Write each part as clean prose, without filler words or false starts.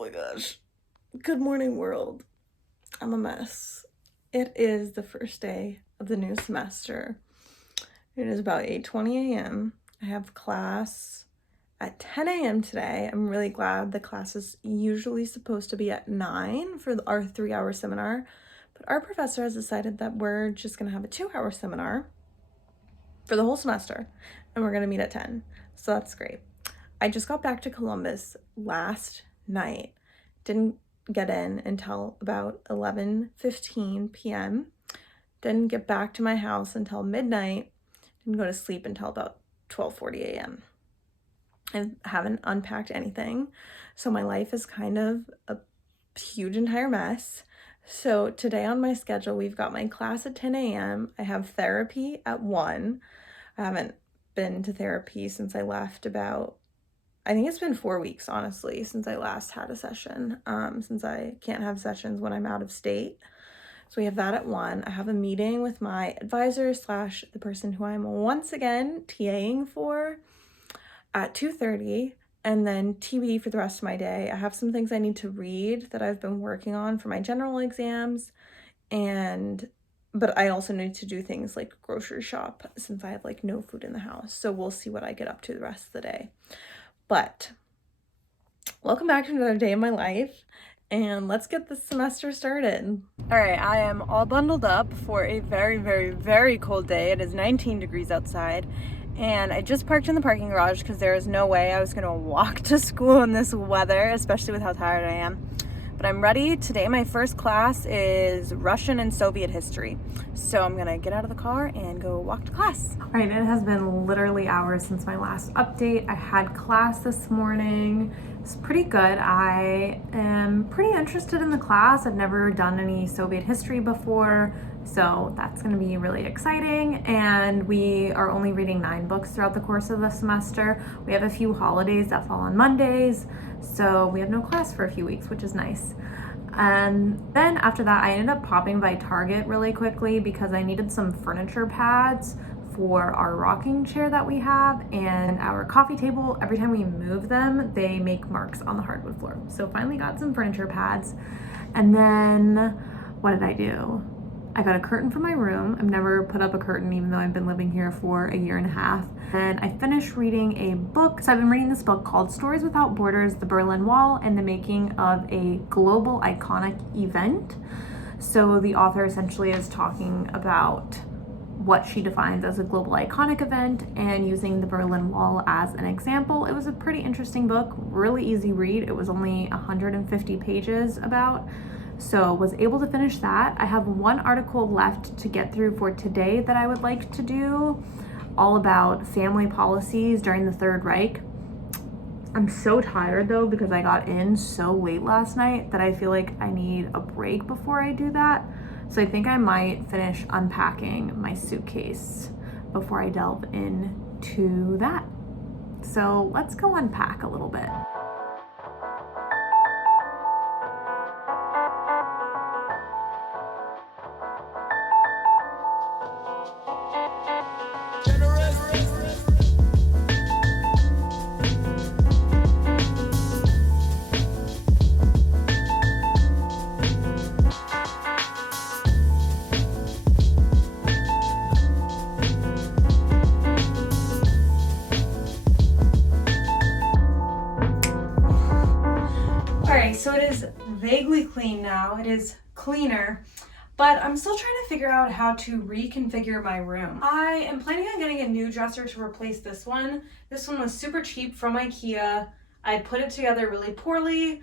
my gosh. Good morning, world. I'm a mess. It is the first day of the new semester. It is about 8:20 a.m. I have class at 10 a.m. today. I'm really glad the class is usually supposed to be at 9 for our 3-hour seminar, but our professor has decided that we're just going to have a 2-hour seminar for the whole semester, and we're going to meet at 10. So that's great. I just got back to Columbus last night. Didn't get in until about 11:15 p.m. Didn't get back to my house until midnight. Didn't go to sleep until about 12:40 a.m. I haven't unpacked anything, so my life is kind of a huge entire mess. So today on my schedule, we've got my class at 10 a.m. I have therapy at 1. I haven't been to therapy since I left I think it's been 4 weeks, honestly, since I last had a session, since I can't have sessions when I'm out of state. So we have that at 1. I have a meeting with my advisor / the person who I'm once again TAing for at 2:30, and then TB for the rest of my day. I have some things I need to read that I've been working on for my general exams, but I also need to do things like grocery shop since I have no food in the house. So we'll see what I get up to the rest of the day. But welcome back to another day in my life, and let's get this semester started. All right, I am all bundled up for a very, very, very cold day. It is 19 degrees outside, and I just parked in the parking garage because there is no way I was going to walk to school in this weather, especially with how tired I am. But I'm ready. Today my first class is Russian and Soviet history. So I'm gonna get out of the car and go walk to class. All right, it has been literally hours since my last update. I had class this morning. It's pretty good. I am pretty interested in the class. I've never done any Soviet history before, so that's gonna be really exciting. And we are only reading 9 books throughout the course of the semester. We have a few holidays that fall on Mondays, so we have no class for a few weeks, which is nice. And then after that, I ended up popping by Target really quickly because I needed some furniture pads for our rocking chair that we have and our coffee table. Every time we move them, they make marks on the hardwood floor. So finally got some furniture pads. And then what did I do? I got a curtain for my room. I've never put up a curtain even though I've been living here for a year and a half. And I finished reading a book. So I've been reading this book called Stories Without Borders, The Berlin Wall and the Making of a Global Iconic Event. So the author essentially is talking about what she defines as a global iconic event and using the Berlin Wall as an example. It was a pretty interesting book, really easy read. It was only 150 pages about. So was able to finish that. I have one article left to get through for today that I would like to do, all about family policies during the Third Reich. I'm so tired though because I got in so late last night that I feel like I need a break before I do that. So I think I might finish unpacking my suitcase before I delve into that. So let's go unpack a little bit. So it is vaguely clean now. It is cleaner, but I'm still trying to figure out how to reconfigure my room. I am planning on getting a new dresser to replace this one. This one was super cheap from IKEA. I put it together really poorly,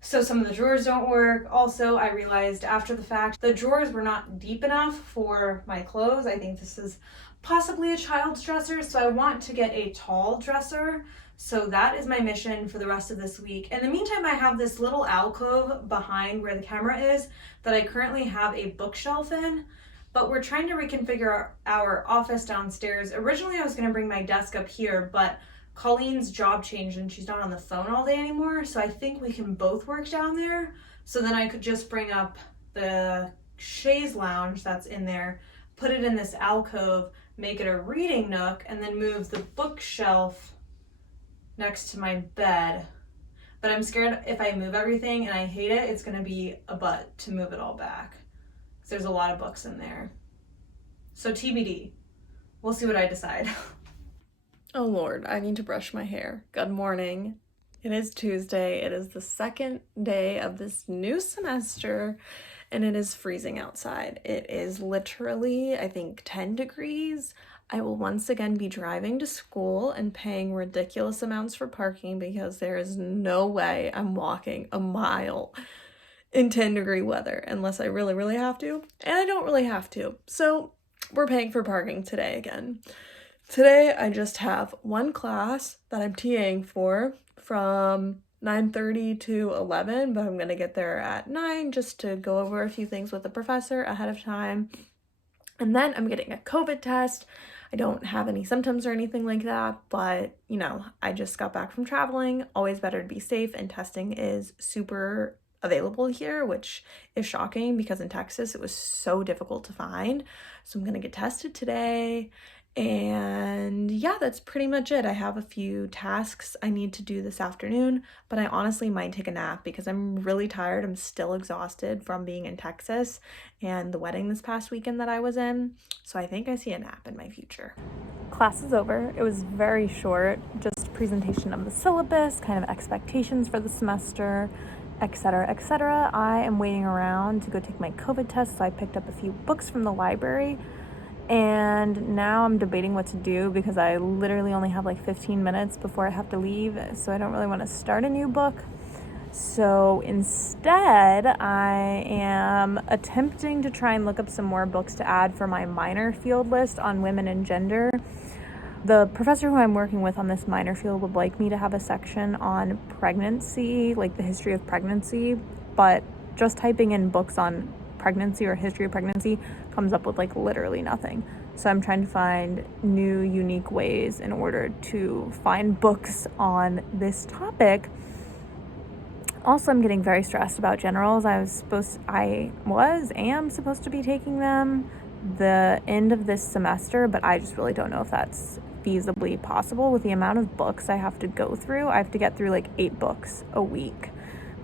so some of the drawers don't work. Also, I realized after the fact, the drawers were not deep enough for my clothes. I think this is possibly a child's dresser, so I want to get a tall dresser. So that is my mission for the rest of this week. In the meantime, I have this little alcove behind where the camera is that I currently have a bookshelf in, but we're trying to reconfigure our office downstairs. Originally, I was gonna bring my desk up here, but Colleen's job changed and she's not on the phone all day anymore. So I think we can both work down there. So then I could just bring up the chaise lounge that's in there, put it in this alcove, make it a reading nook, and then move the bookshelf next to my bed. but I'm scared if I move everything and I hate it, it's gonna be a butt to move it all back. There's a lot of books in there. So TBD. We'll see what I decide. Oh Lord, I need to brush my hair. Good morning. It is Tuesday. It is the second day of this new semester, and it is freezing outside. It is literally, I think, 10 degrees. I will once again be driving to school and paying ridiculous amounts for parking because there is no way I'm walking a mile in 10-degree weather unless I really, really have to. And I don't really have to. So we're paying for parking today again. Today, I just have one class that I'm TAing for from 9:30 to 11, but I'm going to get there at 9 just to go over a few things with the professor ahead of time. And then I'm getting a COVID test. I don't have any symptoms or anything like that, but, you know, I just got back from traveling. Always better to be safe, and testing is super available here, which is shocking because in Texas it was so difficult to find. So I'm going to get tested today. And yeah, that's pretty much it. I have a few tasks I need to do this afternoon, but I honestly might take a nap because I'm really tired. I'm still exhausted from being in Texas and the wedding this past weekend that I was in. So I think I see a nap in my future. Class is over. It was very short, just presentation of the syllabus, kind of expectations for the semester, etc., etc. I am waiting around to go take my COVID test, so I picked up a few books from the library. And now I'm debating what to do because I literally only have like 15 minutes before I have to leave, so I don't really want to start a new book. So instead, I am attempting to try and look up some more books to add for my minor field list on women and gender. The professor who I'm working with on this minor field would like me to have a section on pregnancy, like the history of pregnancy, but just typing in books on pregnancy or history of pregnancy comes up with like literally nothing. So I'm trying to find new, unique ways in order to find books on this topic. Also, I'm getting very stressed about generals. I am supposed to be taking them the end of this semester, but I just really don't know if that's feasibly possible with the amount of books I have to go through. I have to get through like 8 books a week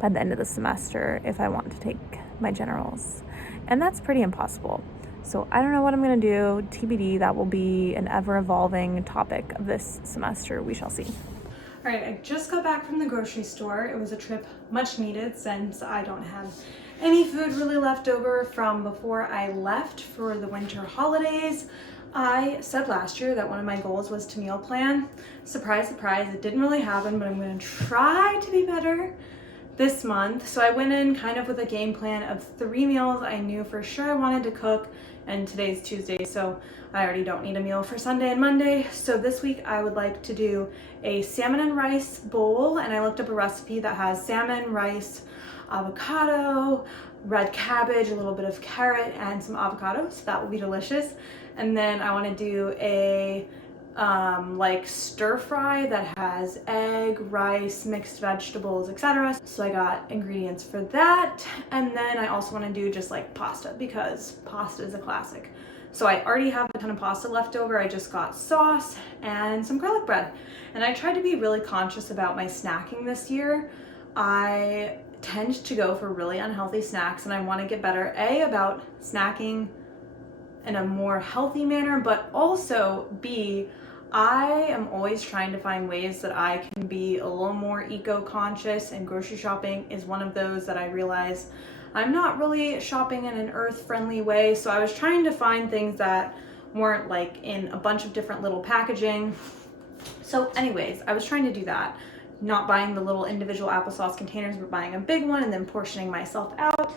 by the end of the semester if I want to take my generals. And that's pretty impossible. So I don't know what I'm going to do. TBD, that will be an ever-evolving topic of this semester. We shall see. All right, I just got back from the grocery store. It was a trip much needed since I don't have any food really left over from before I left for the winter holidays. I said last year that one of my goals was to meal plan. Surprise, surprise, it didn't really happen, but I'm going to try to be better this month. So I went in kind of with a game plan of 3 meals I knew for sure I wanted to cook, and today's Tuesday, so I already don't need a meal for Sunday and Monday. So this week I would like to do a salmon and rice bowl, and I looked up a recipe that has salmon, rice, avocado, red cabbage, a little bit of carrot, and some avocado, so that will be delicious. And then I want to do a like stir fry that has egg, rice, mixed vegetables, etc. So I got ingredients for that. And then I also want to do just like pasta because pasta is a classic. So I already have a ton of pasta left over. I just got sauce and some garlic bread. And I tried to be really conscious about my snacking this year. I tend to go for really unhealthy snacks, and I want to get better about snacking in a more healthy manner, but also I am always trying to find ways that I can be a little more eco-conscious, and grocery shopping is one of those that I realize I'm not really shopping in an earth-friendly way. So I was trying to find things that weren't like in a bunch of different little packaging. So anyways, I was trying to do that. Not buying the little individual applesauce containers, but buying a big one and then portioning myself out.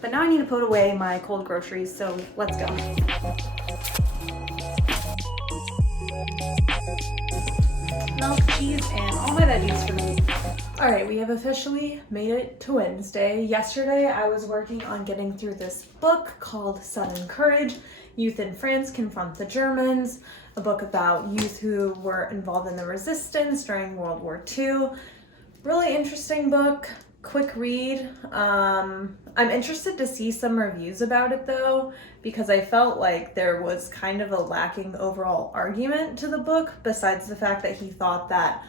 But now I need to put away my cold groceries, so let's go. Milk, cheese, and all my veggies for the week. All right, we have officially made it to Wednesday. Yesterday, I was working on getting through this book called Sudden Courage, Youth in France Confront the Germans, a book about youth who were involved in the resistance during World War II. Really interesting book, quick read. I'm interested to see some reviews about it though, because I felt like there was kind of a lacking overall argument to the book, besides the fact that he thought that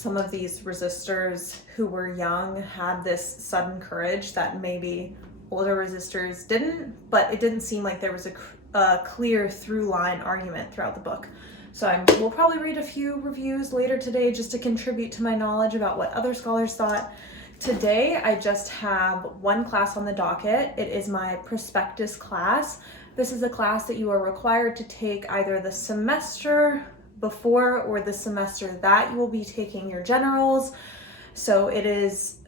some of these resistors who were young had this sudden courage that maybe older resistors didn't, but it didn't seem like there was a clear through line argument throughout the book. So we'll probably read a few reviews later today just to contribute to my knowledge about what other scholars thought. Today, I just have one class on the docket. It is my prospectus class. This is a class that you are required to take either the semester before or the semester that you will be taking your generals. So it is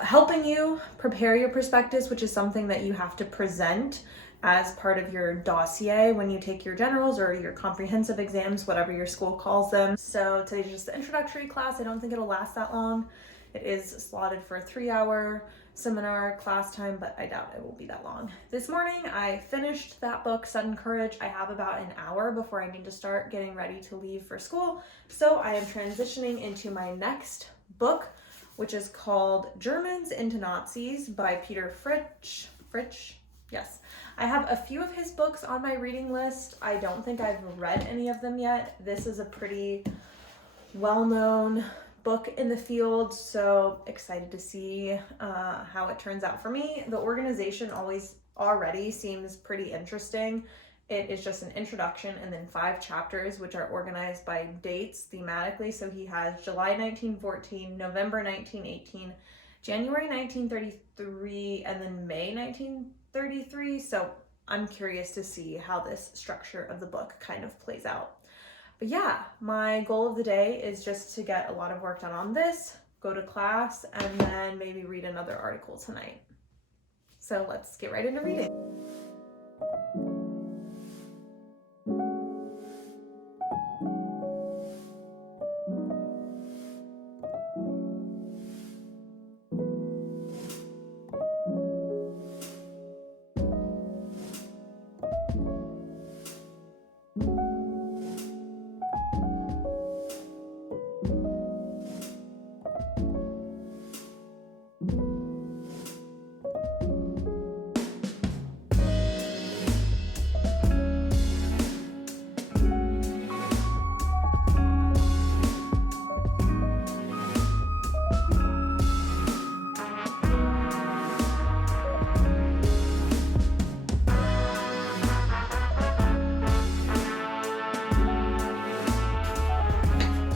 helping you prepare your prospectus, which is something that you have to present as part of your dossier when you take your generals or your comprehensive exams, whatever your school calls them. So today's just the introductory class. I don't think it'll last that long. It is slotted for a 3-hour seminar class time, but I doubt it will be that long. This morning I finished that book, Sudden Courage. I have about an hour before I need to start getting ready to leave for school. So I am transitioning into my next book, which is called Germans into Nazis by Peter Fritsch. Yes. I have a few of his books on my reading list. I don't think I've read any of them yet. This is a pretty well-known book in the field, so excited to see how it turns out for me. The organization already seems pretty interesting. It is just an introduction and then 5 chapters, which are organized by dates thematically. So he has July 1914, November 1918, January 1933, and then May 1933. So I'm curious to see how this structure of the book kind of plays out. But yeah, my goal of the day is just to get a lot of work done on this, go to class, and then maybe read another article tonight. So let's get right into reading.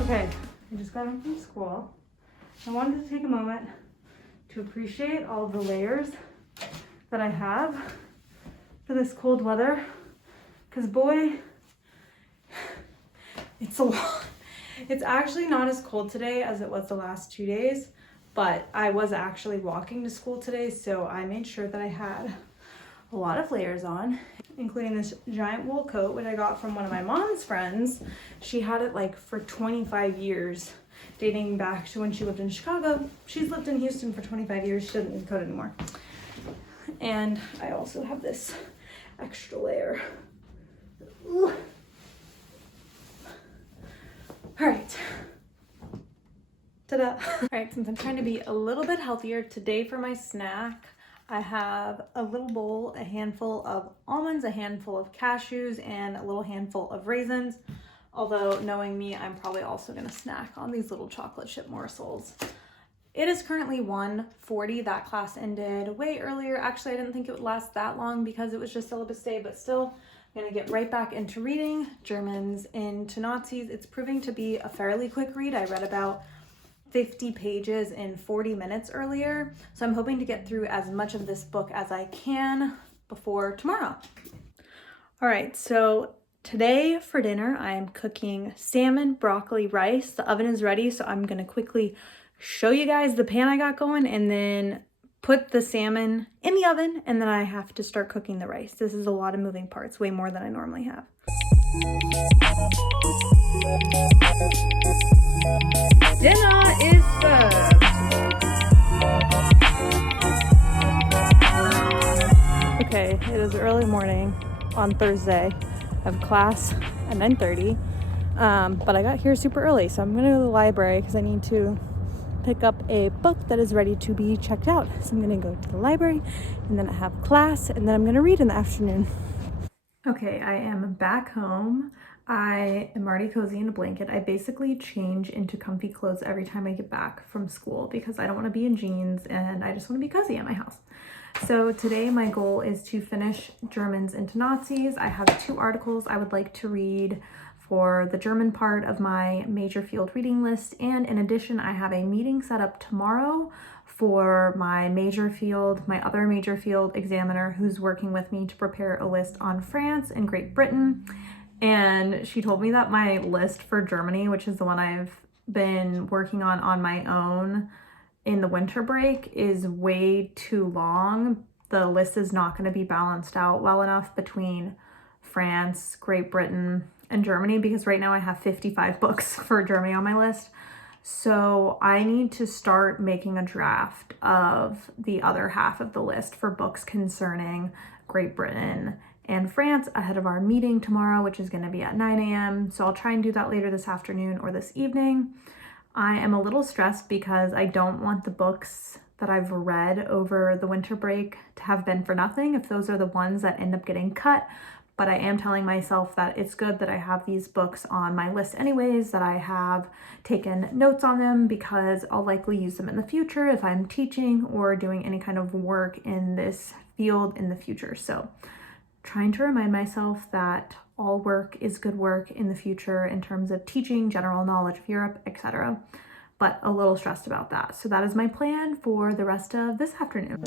Okay, I just got home from school. I wanted to take a moment to appreciate all the layers that I have for this cold weather, because boy, it's a lot. It's actually not as cold today as it was the last 2 days, but I was actually walking to school today, so I made sure that I had a lot of layers on, including this giant wool coat, which I got from one of my mom's friends. She had it like for 25 years, dating back to when she lived in Chicago. She's lived in Houston for 25 years. She doesn't need the coat anymore. And I also have this extra layer. Ooh. All right. Ta-da. All right, since I'm trying to be a little bit healthier, today for my snack, I have a little bowl, a handful of almonds, a handful of cashews, and a little handful of raisins. Although, knowing me, I'm probably also gonna snack on these little chocolate chip morsels. It is currently 1:40. That class ended way earlier. Actually, I didn't think it would last that long because it was just syllabus day, but still, I'm gonna get right back into reading Germans into Nazis. It's proving to be a fairly quick read. I read about 50 pages in 40 minutes earlier. So I'm hoping to get through as much of this book as I can before tomorrow. All right, so today for dinner, I am cooking salmon, broccoli, rice. The oven is ready, so I'm gonna quickly show you guys the pan I got going and then put the salmon in the oven, and then I have to start cooking the rice. This is a lot of moving parts, way more than I normally have. Dinner is served. Okay, it is early morning on Thursday. I have class at 9:30, but I got here super early, so I'm gonna go to the library because I need to pick up a book that is ready to be checked out. So I'm gonna go to the library, and then I have class, and then I'm gonna read in the afternoon. Okay, I am back home. I am already cozy in a blanket. I basically change into comfy clothes every time I get back from school because I don't want to be in jeans and I just want to be cozy at my house. So today my goal is to finish Germans into Nazis. I have 2 articles I would like to read for the German part of my major field reading list, and in addition I have a meeting set up tomorrow for my other major field examiner who's working with me to prepare a list on France and Great Britain. And she told me that my list for Germany, which is the one I've been working on my own in the winter break, is way too long. The list is not going to be balanced out well enough between France, Great Britain, and Germany, because right now I have 55 books for Germany on my list. So I need to start making a draft of the other half of the list for books concerning Great Britain and France ahead of our meeting tomorrow, which is going to be at 9 a.m. So I'll try and do that later this afternoon or this evening. I am a little stressed because I don't want the books that I've read over the winter break to have been for nothing if those are the ones that end up getting cut. But I am telling myself that it's good that I have these books on my list anyways, that I have taken notes on them, because I'll likely use them in the future if I'm teaching or doing any kind of work in this field in the future. So trying to remind myself that all work is good work in the future in terms of teaching, general knowledge of Europe, etc. But a little stressed about that. So that is my plan for the rest of this afternoon.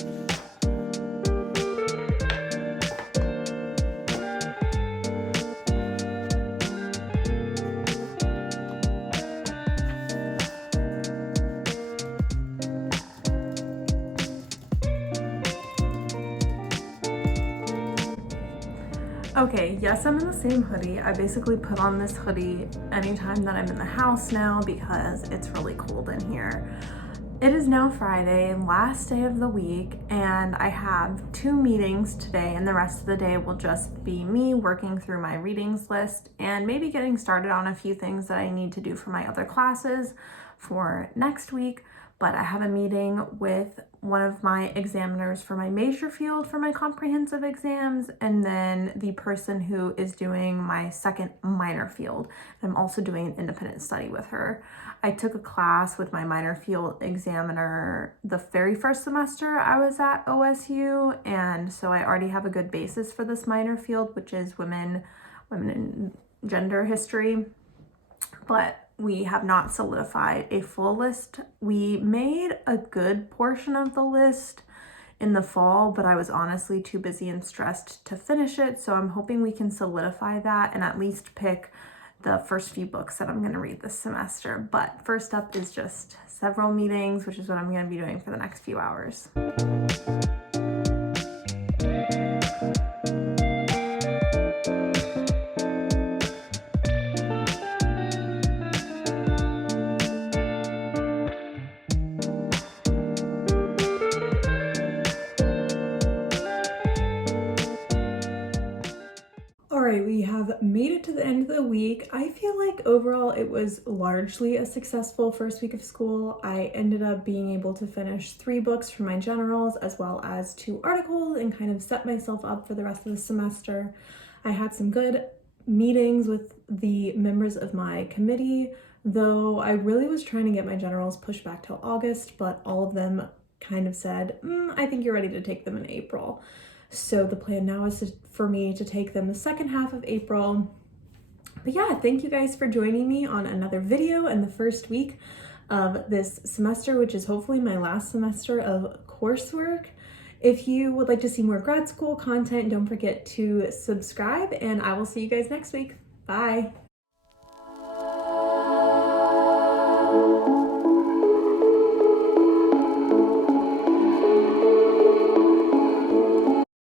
Okay, yes, I'm in the same hoodie. I basically put on this hoodie anytime that I'm in the house now because it's really cold in here. It is now Friday, last day of the week, and I have 2 meetings today, and the rest of the day will just be me working through my readings list and maybe getting started on a few things that I need to do for my other classes for next week. But I have a meeting with one of my examiners for my major field for my comprehensive exams, and then the person who is doing my second minor field. I'm also doing an independent study with her. I took a class with my minor field examiner the very first semester I was at OSU, and so I already have a good basis for this minor field, which is women and gender history. But we have not solidified a full list. We made a good portion of the list in the fall, but I was honestly too busy and stressed to finish it. So I'm hoping we can solidify that and at least pick the first few books that I'm going to read this semester. But first up is just several meetings, which is what I'm going to be doing for the next few hours. Alright, we have made it to the end of the week. I feel like overall it was largely a successful first week of school. I ended up being able to finish 3 books for my generals as well as 2 articles and kind of set myself up for the rest of the semester. I had some good meetings with the members of my committee, though I really was trying to get my generals pushed back till August, but all of them kind of said, I think you're ready to take them in April. So the plan now is for me to take them the second half of April. But yeah, thank you guys for joining me on another video in the first week of this semester, which is hopefully my last semester of coursework. If you would like to see more grad school content, don't forget to subscribe, and I will see you guys next week. Bye.